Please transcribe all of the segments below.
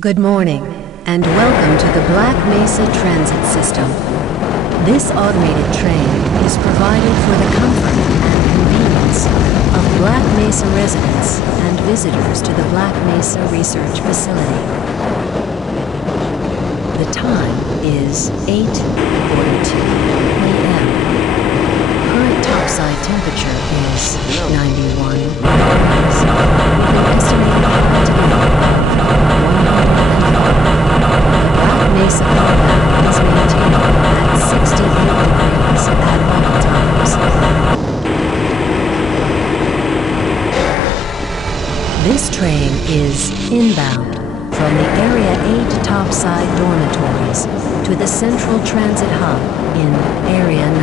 Good morning, and welcome to the Black Mesa Transit System. This automated train is provided for the comfort and convenience of Black Mesa residents and visitors to the Black Mesa Research Facility. The time is 8:42 a.m. Current topside temperature is 91 degrees, with an estimated high today. Mesa compound is maintained at 68 degrees at all times. This train is inbound from the Area 8 topside dormitories to the Central Transit Hub in Area 9.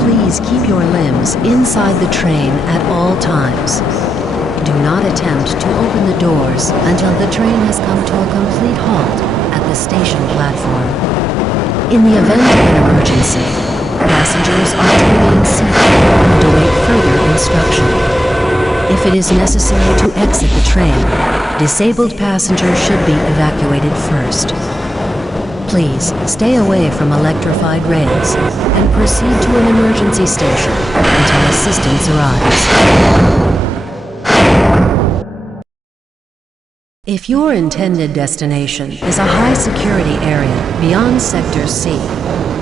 Please keep your limbs inside the train at all times. Do not attempt to open the doors until the train has come to a complete halt at the station platform. In the event of an emergency, passengers are to remain seated and await further instruction. If it is necessary to exit the train, disabled passengers should be evacuated first. Please stay away from electrified rails and proceed to an emergency station until assistance arrives. If your intended destination is a high-security area beyond Sector C,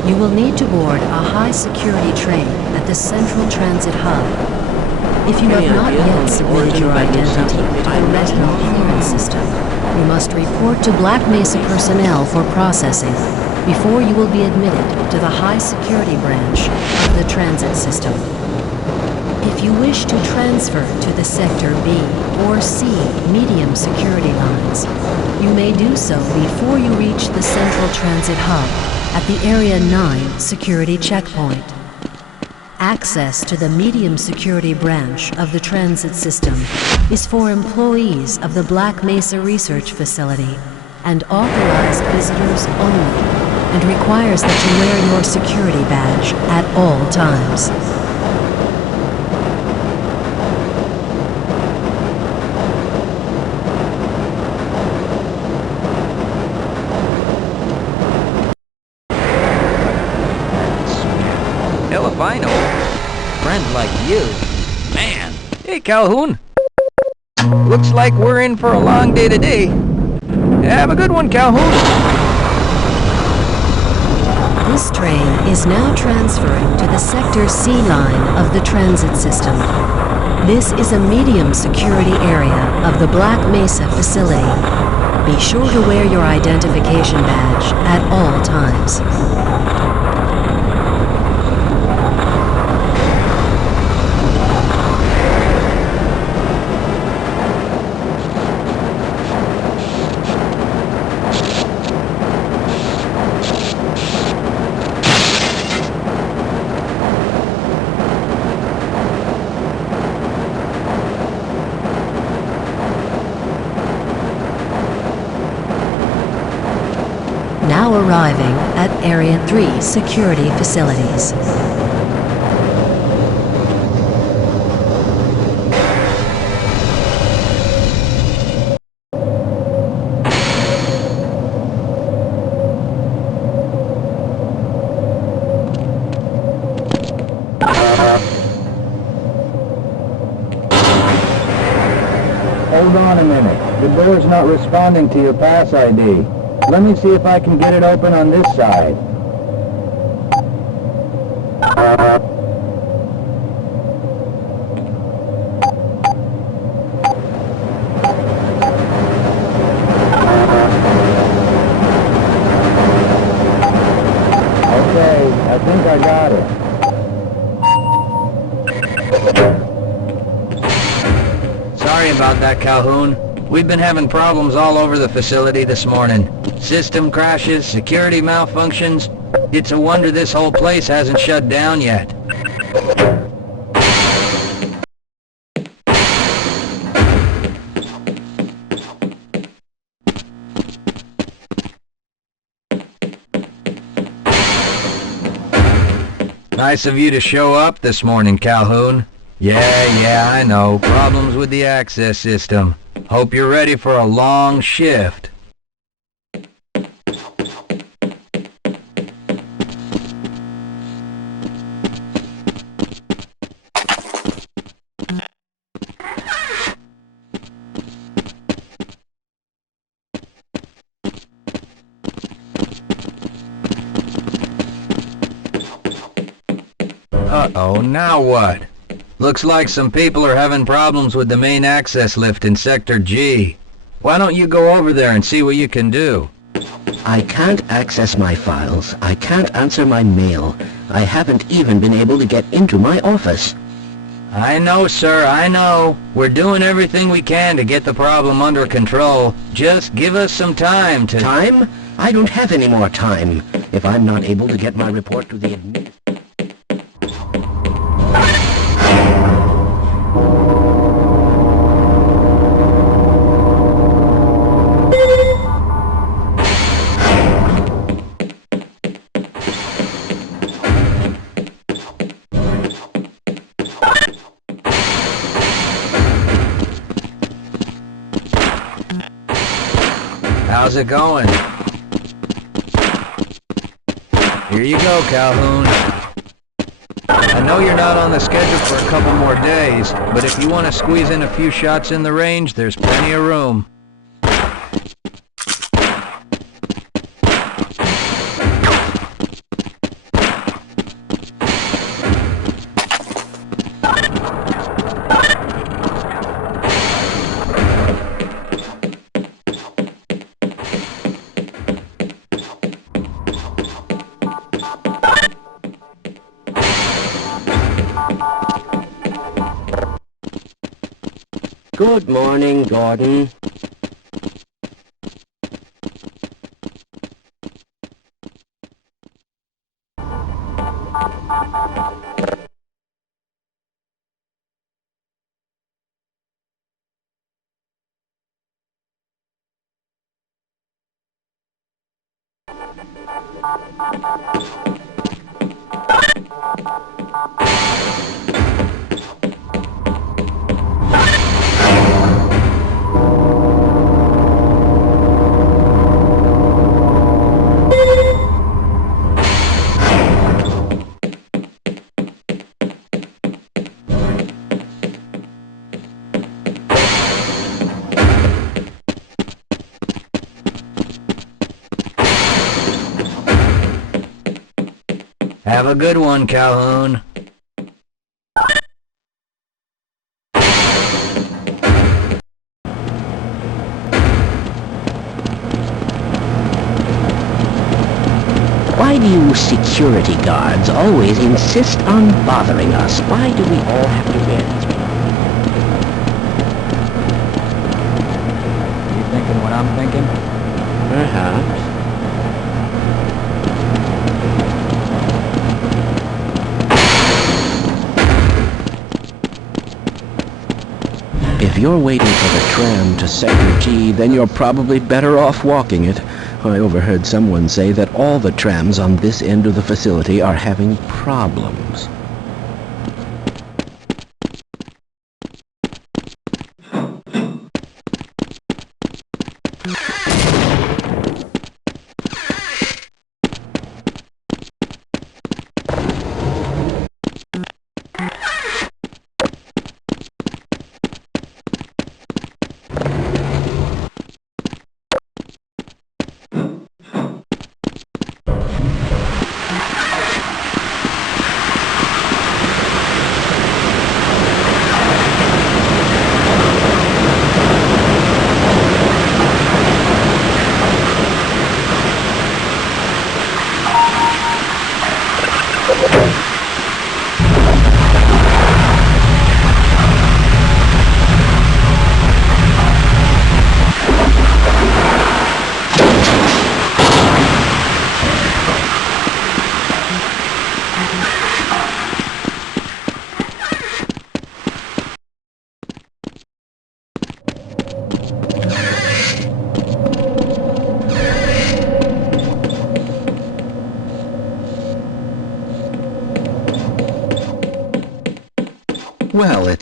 you will need to board a high-security train at the Central Transit Hub. If you have not yet submitted your identity to the retinal clearance system, you must report to Black Mesa personnel for processing before you will be admitted to the high-security branch of the transit system. If you wish to transfer to the Sector B or C medium security lines, you may do so before you reach the Central Transit Hub at the Area 9 security checkpoint. Access to the medium security branch of the transit system is for employees of the Black Mesa Research Facility and authorized visitors only, and requires that you wear your security badge at all times. Albino? Friend like you? Man! Hey, Calhoun! Looks like we're in for a long day today. Have a good one, Calhoun! This train is now transferring to the Sector C line of the transit system. This is a medium security area of the Black Mesa facility. Be sure to wear your identification badge at all times. Now arriving at Area 3 security facilities. Hold on a minute. The door's not responding to your pass ID. Let me see if I can get it open on this side. Okay, I think I got it. Sorry about that, Calhoun. We've been having problems all over the facility this morning. System crashes, security malfunctions. It's a wonder this whole place hasn't shut down yet. Nice of you to show up this morning, Calhoun. Yeah, I know. Problems with the access system. Hope you're ready for a long shift. Uh-oh, now what? Looks like some people are having problems with the main access lift in Sector G. Why don't you go over there and see what you can do? I can't access my files. I can't answer my mail. I haven't even been able to get into my office. I know, sir, I know. We're doing everything we can to get the problem under control. Just give us some time to... Time? I don't have any more time. If I'm not able to get my report to the administrator... How's it going? Here you go, Calhoun. I know you're not on the schedule for a couple more days, but if you want to squeeze in a few shots in the range, there's plenty of room. Good morning, Gordon. Have a good one, Calhoun. Why do you security guards always insist on bothering us? Why do we all have to wear these... You thinking what I'm thinking? Perhaps. If you're waiting for the tram to Sector G, then you're probably better off walking it. I overheard someone say that all the trams on this end of the facility are having problems.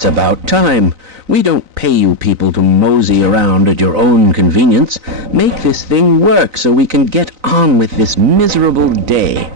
It's about time. We don't pay you people to mosey around at your own convenience. Make this thing work so we can get on with this miserable day.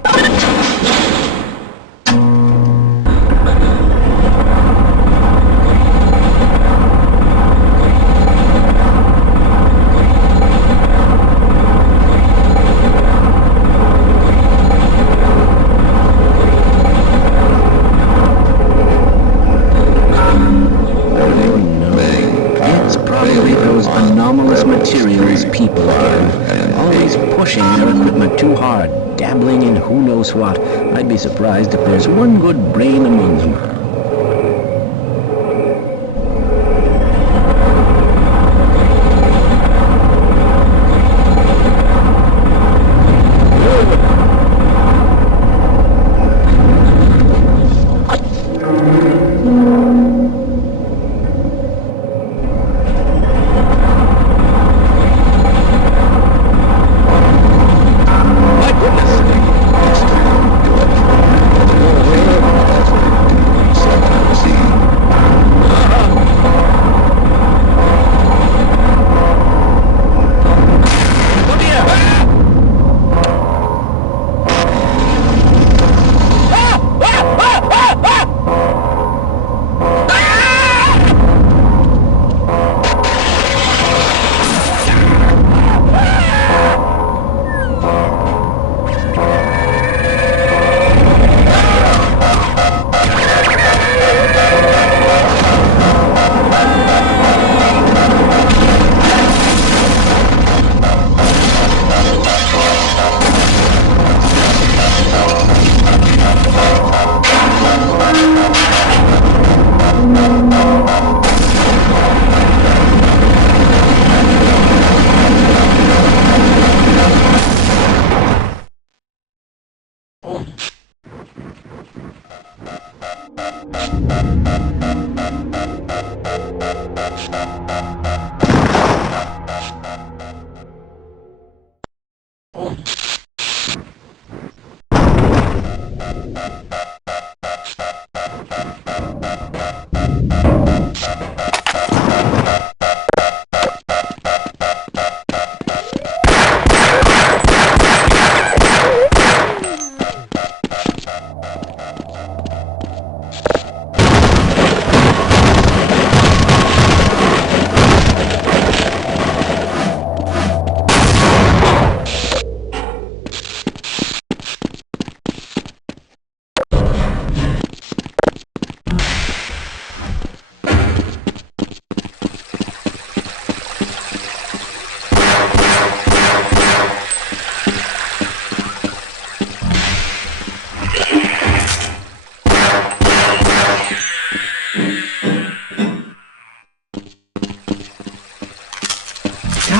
Materials people are always pushing their equipment too hard, dabbling in who knows what. I'd be surprised if there's one good brain among them.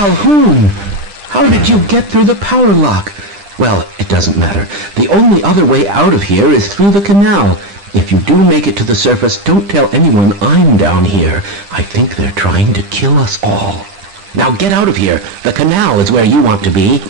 Calhoun! How did you get through the power lock? Well, it doesn't matter. The only other way out of here is through the canal. If you do make it to the surface, don't tell anyone I'm down here. I think they're trying to kill us all. Now get out of here. The canal is where you want to be.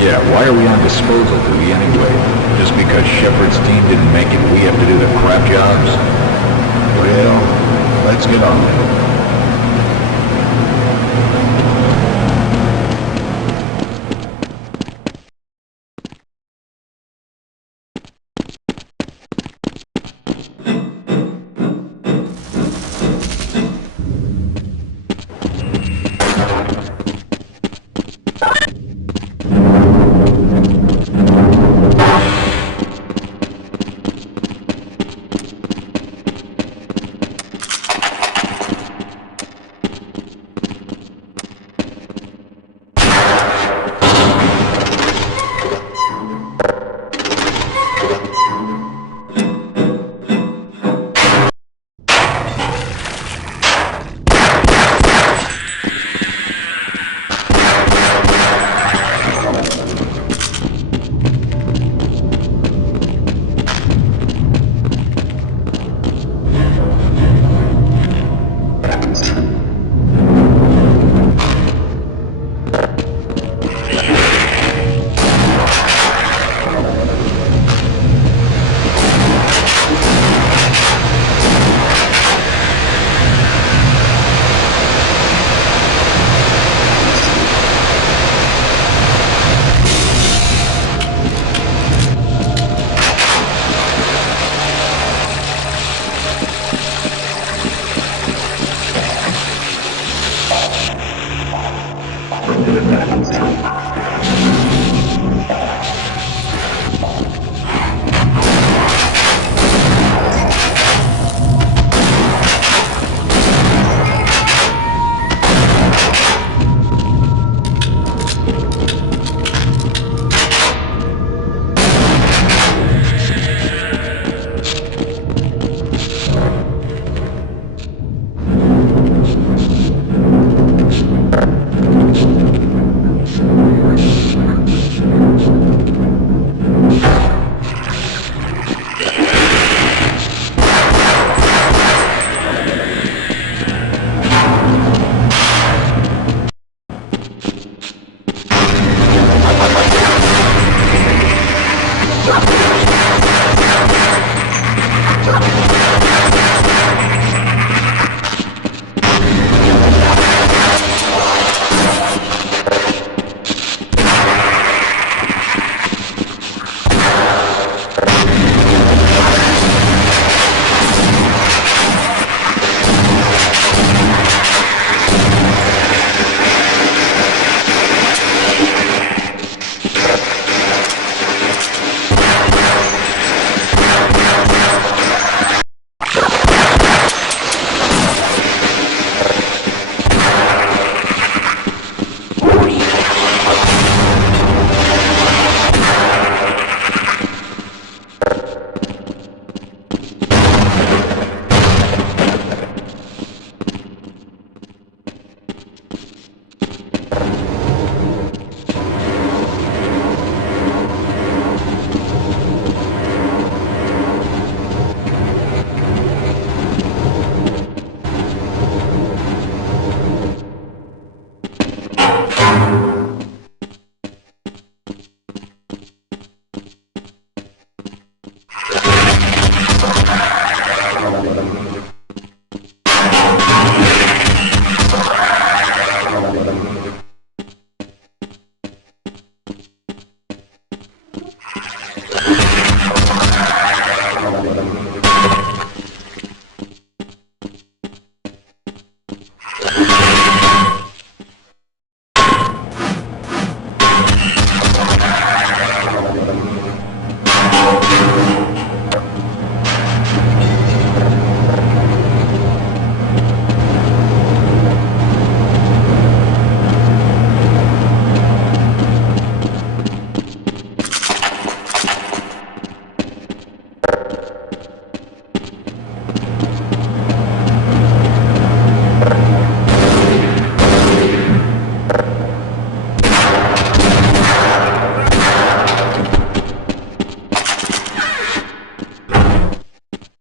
Yeah, why are we on disposal duty anyway? Just because Shepard's team didn't make it, we have to do the crap jobs? Well, let's get on with it.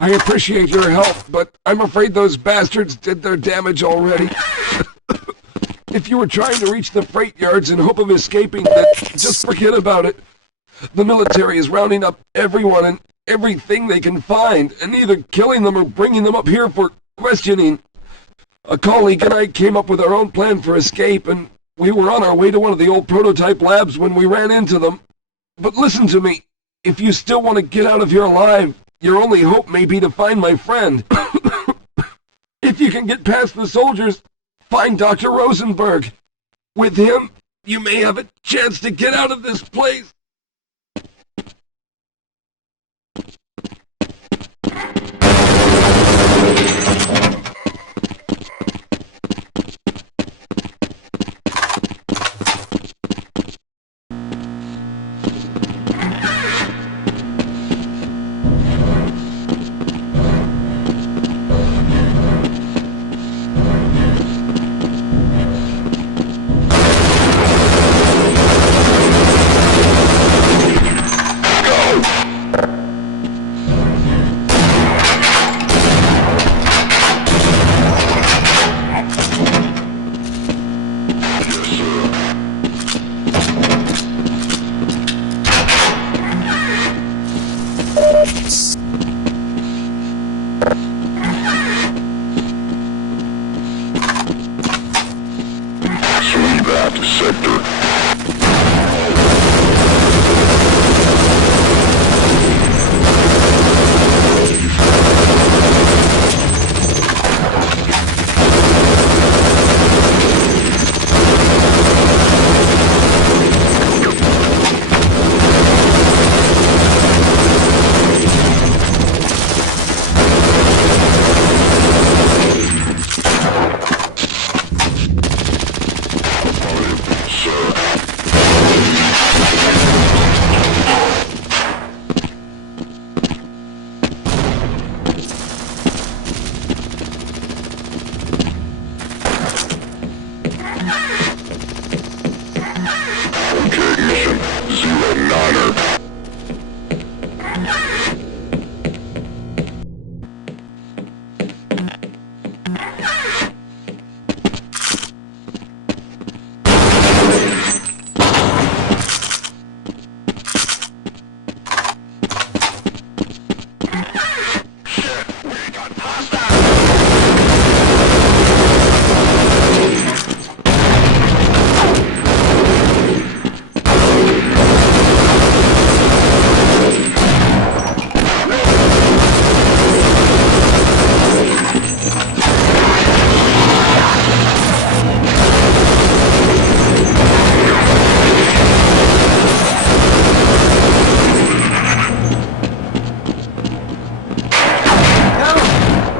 I appreciate your help, but I'm afraid those bastards did their damage already. If you were trying to reach the freight yards in hope of escaping, then just forget about it. The military is rounding up everyone and everything they can find, and either killing them or bringing them up here for questioning. A colleague and I came up with our own plan for escape, and we were on our way to one of the old prototype labs when we ran into them. But listen to me. If you still want to get out of here alive, your only hope may be to find my friend. If you can get past the soldiers, find Dr. Rosenberg. With him, you may have a chance to get out of this place.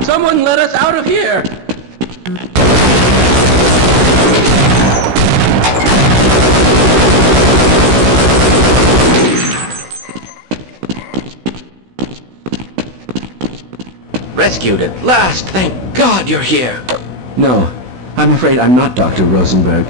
Someone let us out of here! Rescued at last! Thank God you're here! No, I'm afraid I'm not Dr. Rosenberg.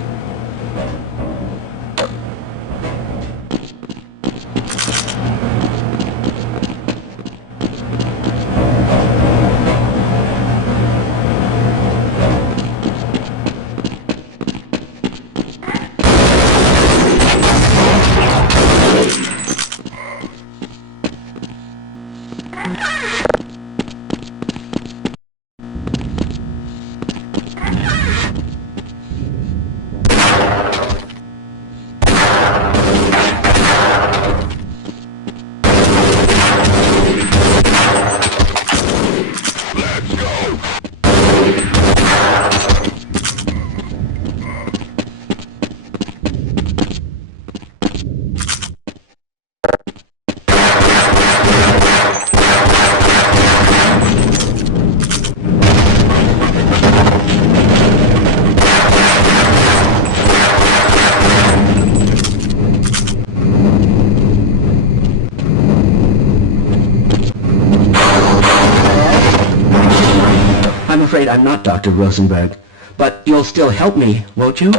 I'm afraid I'm not Dr. Rosenberg, but you'll still help me, won't you?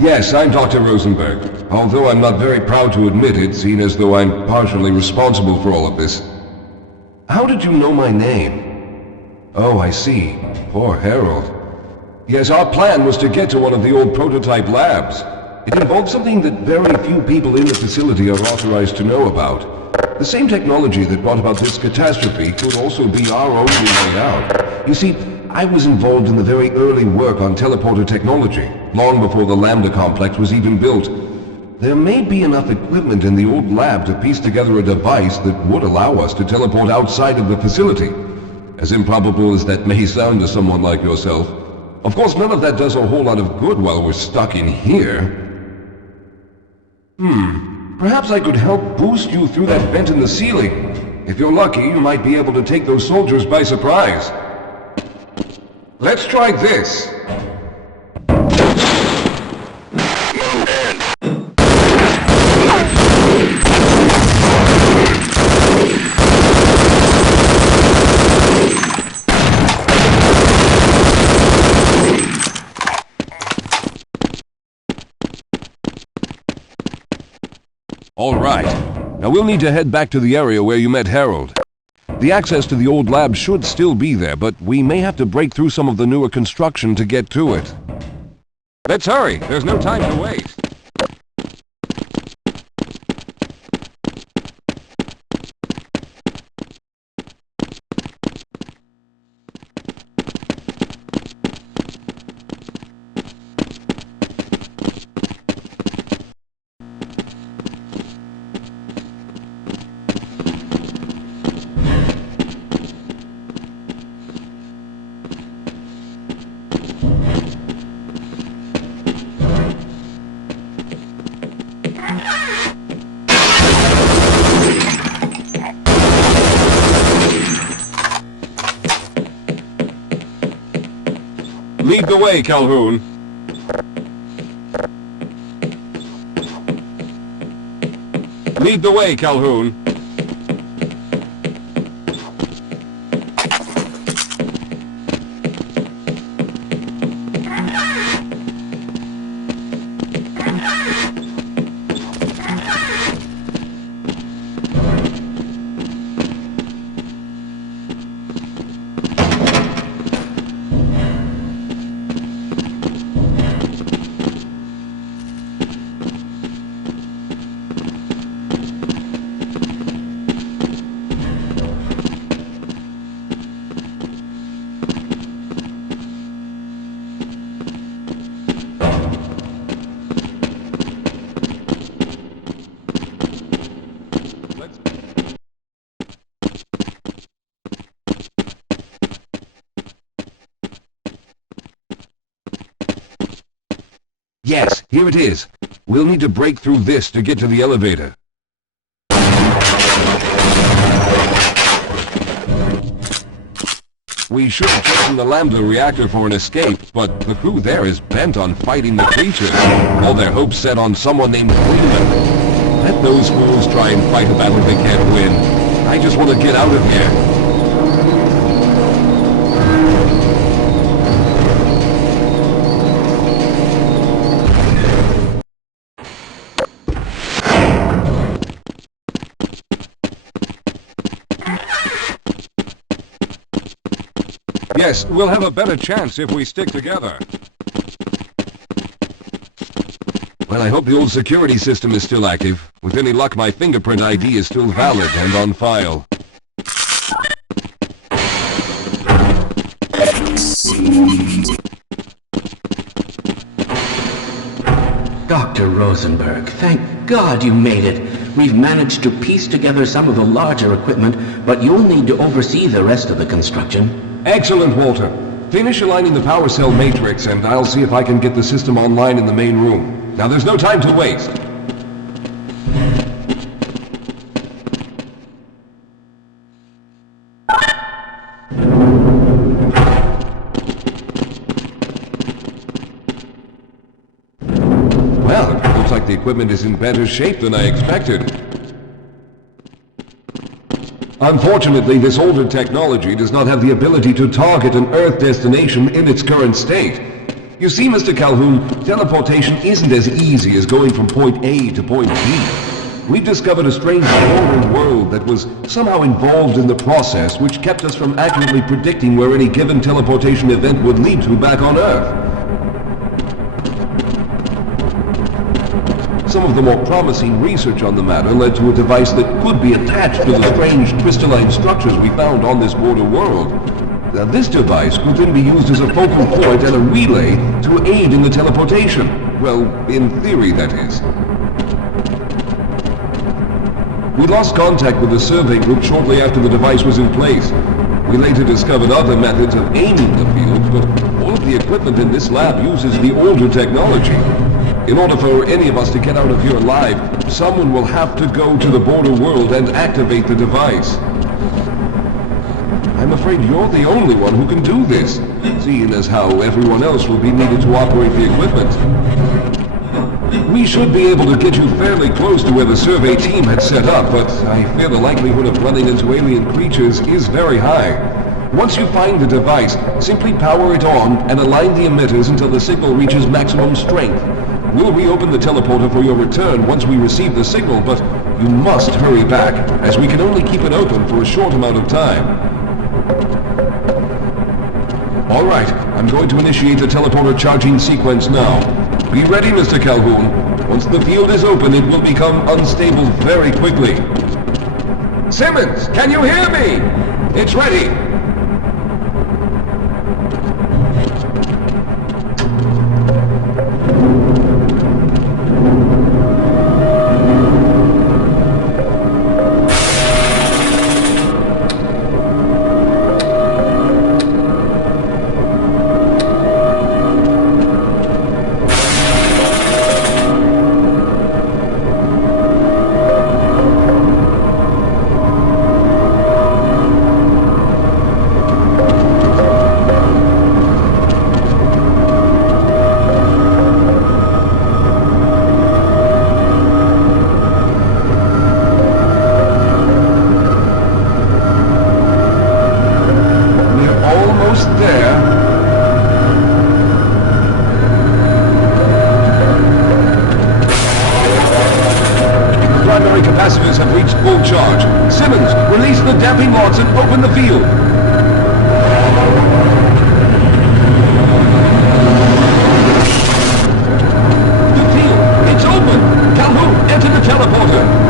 Yes, I'm Dr. Rosenberg, although I'm not very proud to admit it, seeing as though I'm partially responsible for all of this. How did you know my name? Oh, I see. Poor Harold. Yes, our plan was to get to one of the old prototype labs. It involved something that very few people in the facility are authorized to know about. The same technology that brought about this catastrophe could also be our only way out. You see, I was involved in the very early work on teleporter technology, long before the Lambda complex was even built. There may be enough equipment in the old lab to piece together a device that would allow us to teleport outside of the facility. As improbable as that may sound to someone like yourself. Of course, none of that does a whole lot of good while we're stuck in here. Perhaps I could help boost you through that vent in the ceiling. If you're lucky, you might be able to take those soldiers by surprise. Let's try this. All right. Now we'll need to head back to the area where you met Harold. The access to the old lab should still be there, but we may have to break through some of the newer construction to get to it. Let's hurry. There's no time to wait. Lead the way, Calhoun. Lead the way, Calhoun. Yes, here it is. We'll need to break through this to get to the elevator. We should have chosen the Lambda reactor for an escape, but the crew there is bent on fighting the creatures. All their hopes set on someone named Freeman. Let those fools try and fight a battle they can't win. I just want to get out of here. Yes, we'll have a better chance if we stick together. Well, I hope the old security system is still active. With any luck, my fingerprint ID is still valid and on file. Dr. Rosenberg, thank God you made it. We've managed to piece together some of the larger equipment, but you'll need to oversee the rest of the construction. Excellent, Walter. Finish aligning the power cell matrix, and I'll see if I can get the system online in the main room. Now, there's no time to waste. Well, it looks like the equipment is in better shape than I expected. Unfortunately, this older technology does not have the ability to target an Earth destination in its current state. You see, Mr. Calhoun, teleportation isn't as easy as going from point A to point B. We've discovered a strange border world that was somehow involved in the process, which kept us from accurately predicting where any given teleportation event would lead to back on Earth. Some of the more promising research on the matter led to a device that could be attached to the strange crystalline structures we found on this border world. Now, this device could then be used as a focal point and a relay to aid in the teleportation. Well, in theory, that is. We lost contact with the survey group shortly after the device was in place. We later discovered other methods of aiming the field, but all of the equipment in this lab uses the older technology. In order for any of us to get out of here alive, someone will have to go to the border world and activate the device. I'm afraid you're the only one who can do this, seeing as how everyone else will be needed to operate the equipment. We should be able to get you fairly close to where the survey team had set up, but I fear the likelihood of running into alien creatures is very high. Once you find the device, simply power it on and align the emitters until the signal reaches maximum strength. We'll reopen the teleporter for your return once we receive the signal, but you must hurry back, as we can only keep it open for a short amount of time. All right, I'm going to initiate the teleporter charging sequence now. Be ready, Mr. Calhoun. Once the field is open, it will become unstable very quickly. Simmons, can you hear me? It's ready. Capacitors have reached full charge. Simmons, release the damping rods and open the field. The field, it's open! Calhoun, enter the teleporter!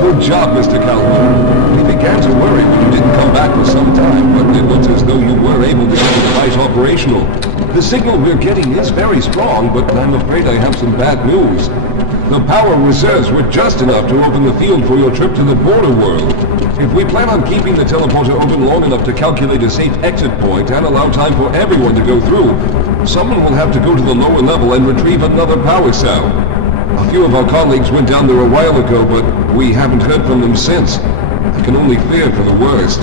Good job, Mr. Calhoun. We began to worry when you didn't come back for some time, but it looks as though you were able to get the device operational. The signal we're getting is very strong, but I'm afraid I have some bad news. The power reserves were just enough to open the field for your trip to the border world. If we plan on keeping the teleporter open long enough to calculate a safe exit point and allow time for everyone to go through, someone will have to go to the lower level and retrieve another power cell. A few of our colleagues went down there a while ago, but we haven't heard from them since. I can only fear for the worst.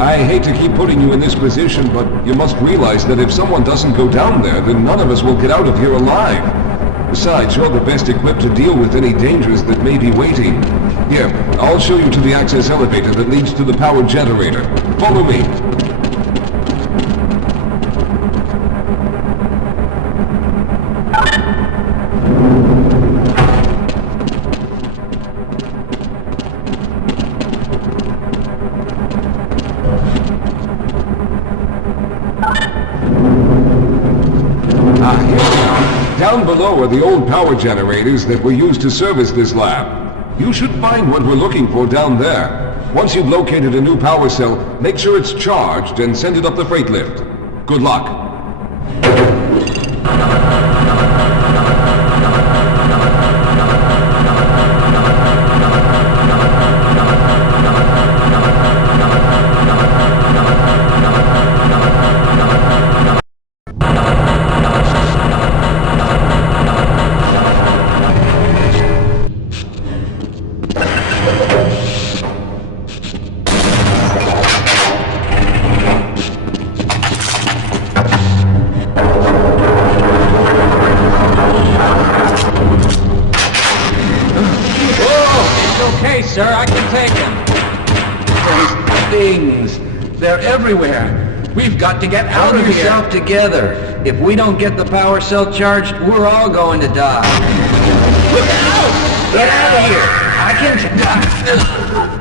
I hate to keep putting you in this position, but you must realize that if someone doesn't go down there, then none of us will get out of here alive. Besides, you're the best equipped to deal with any dangers that may be waiting. Here, I'll show you to the access elevator that leads to the power generator. Follow me. Here we are. Down below are the old power generators that were used to service this lab. You should find what we're looking for down there. Once you've located a new power cell, make sure it's charged and send it up the freight lift. Good luck. Sir, I can take them. Those things. They're everywhere. We've got to get out of here. Hold yourself together. If we don't get the power cell charged, we're all going to die. Look out! Get out of here! I can...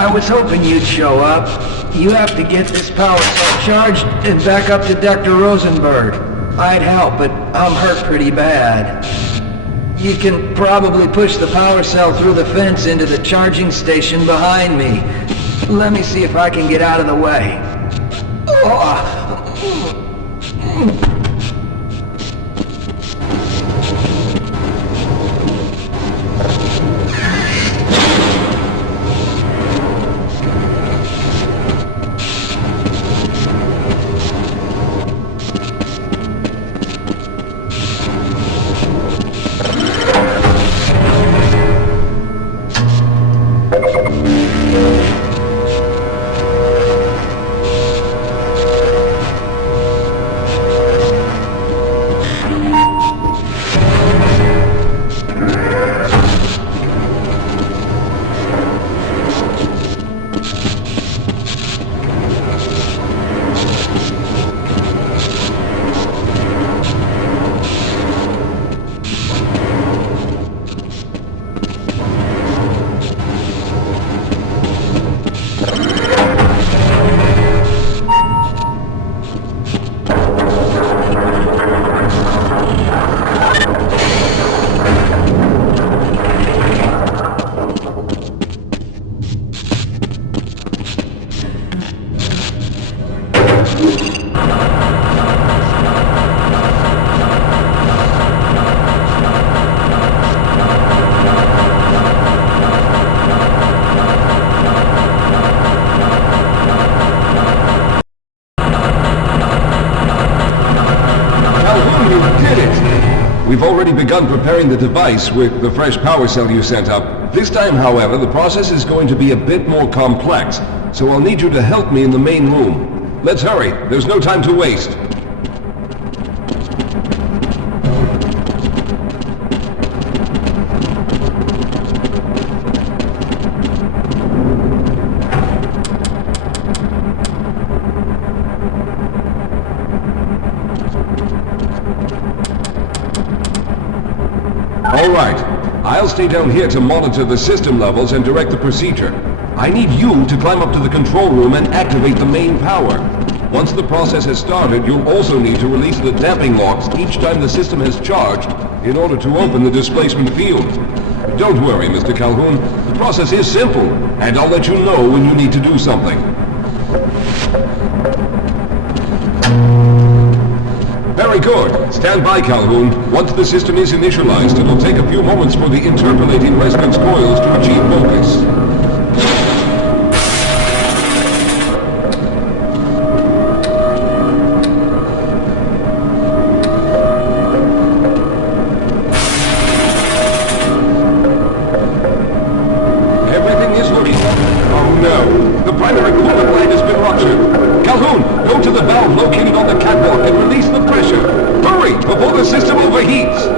I was hoping you'd show up. You have to get this power cell charged and back up to Dr. Rosenberg. I'd help, but I'm hurt pretty bad. You can probably push the power cell through the fence into the charging station behind me. Let me see if I can get out of the way. We've already begun preparing the device with the fresh power cell you sent up. This time, however, the process is going to be a bit more complex, so I'll need you to help me in the main room. Let's hurry, there's no time to waste. Alright, I'll stay down here to monitor the system levels and direct the procedure. I need you to climb up to the control room and activate the main power. Once the process has started, you'll also need to release the damping locks each time the system has charged in order to open the displacement field. Don't worry, Mr. Calhoun. The process is simple, and I'll let you know when you need to do something. Very good. Stand by, Calhoun. Once the system is initialized, it'll take a few moments for the interpolating resonance coils to achieve focus. Everything is looking... Oh no! The primary coolant line has been ruptured. Calhoun, go to the valve located on the catwalk and release the pressure. Hurry, before the system overheats!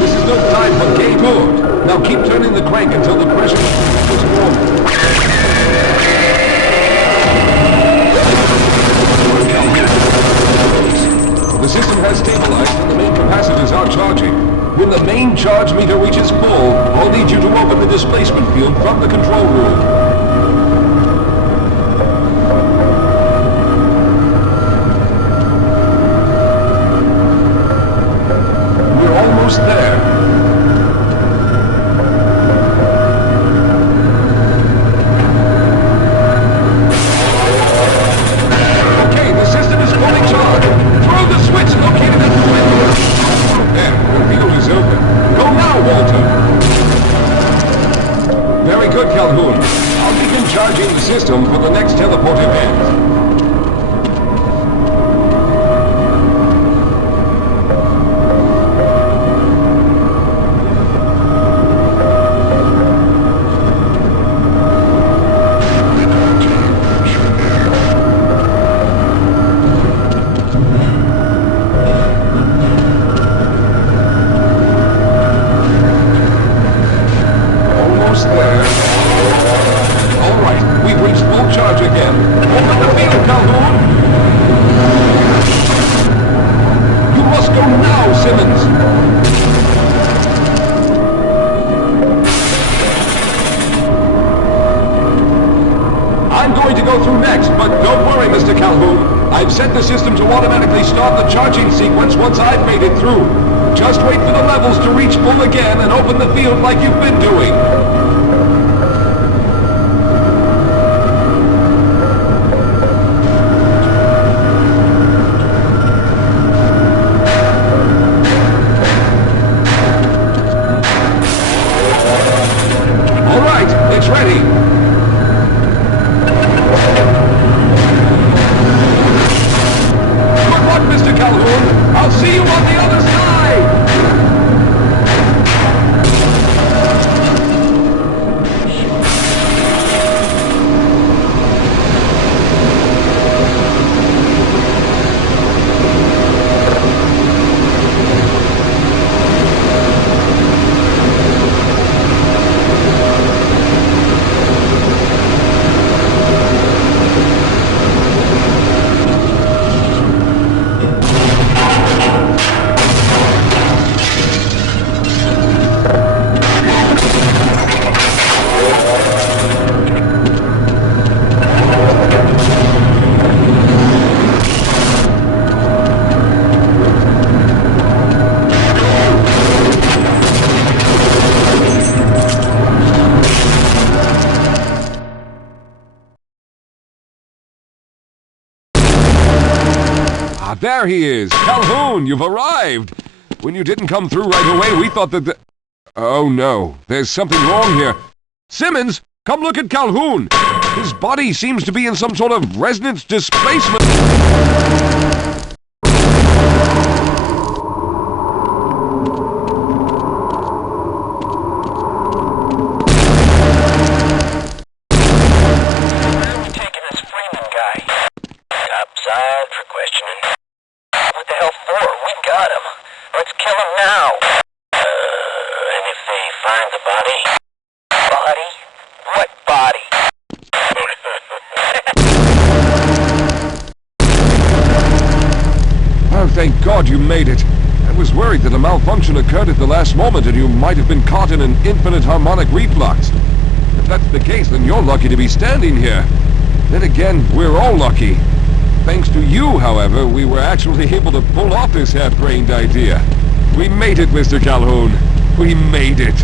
This is no time for gay good. Now keep turning the crank until the pressure is normal. The system has stabilized and the main capacitors are charging. When the main charge meter reaches full, I'll need you to open the displacement field from the control room. We're almost there. Okay, the system is fully charged. Throw the switch located at the window. There, the field is open. Go now, Walter! Very good, Calhoun. set the system to automatically start the charging sequence once I've made it through. Just wait for the levels to reach full again and open the field like you've been doing. All right, it's ready. Good luck, Mr. Calhoun. I'll see you on the other side. There he is! Calhoun, you've arrived! When you didn't come through right away, we thought that the... Oh no, there's something wrong here. Simmons, come look at Calhoun! His body seems to be in some sort of resonance displacement... Thank God you made it. I was worried that a malfunction occurred at the last moment and you might have been caught in an infinite harmonic reflux. If that's the case, then you're lucky to be standing here. Then again, we're all lucky. Thanks to you, however, we were actually able to pull off this half-brained idea. We made it, Mr. Calhoun. We made it.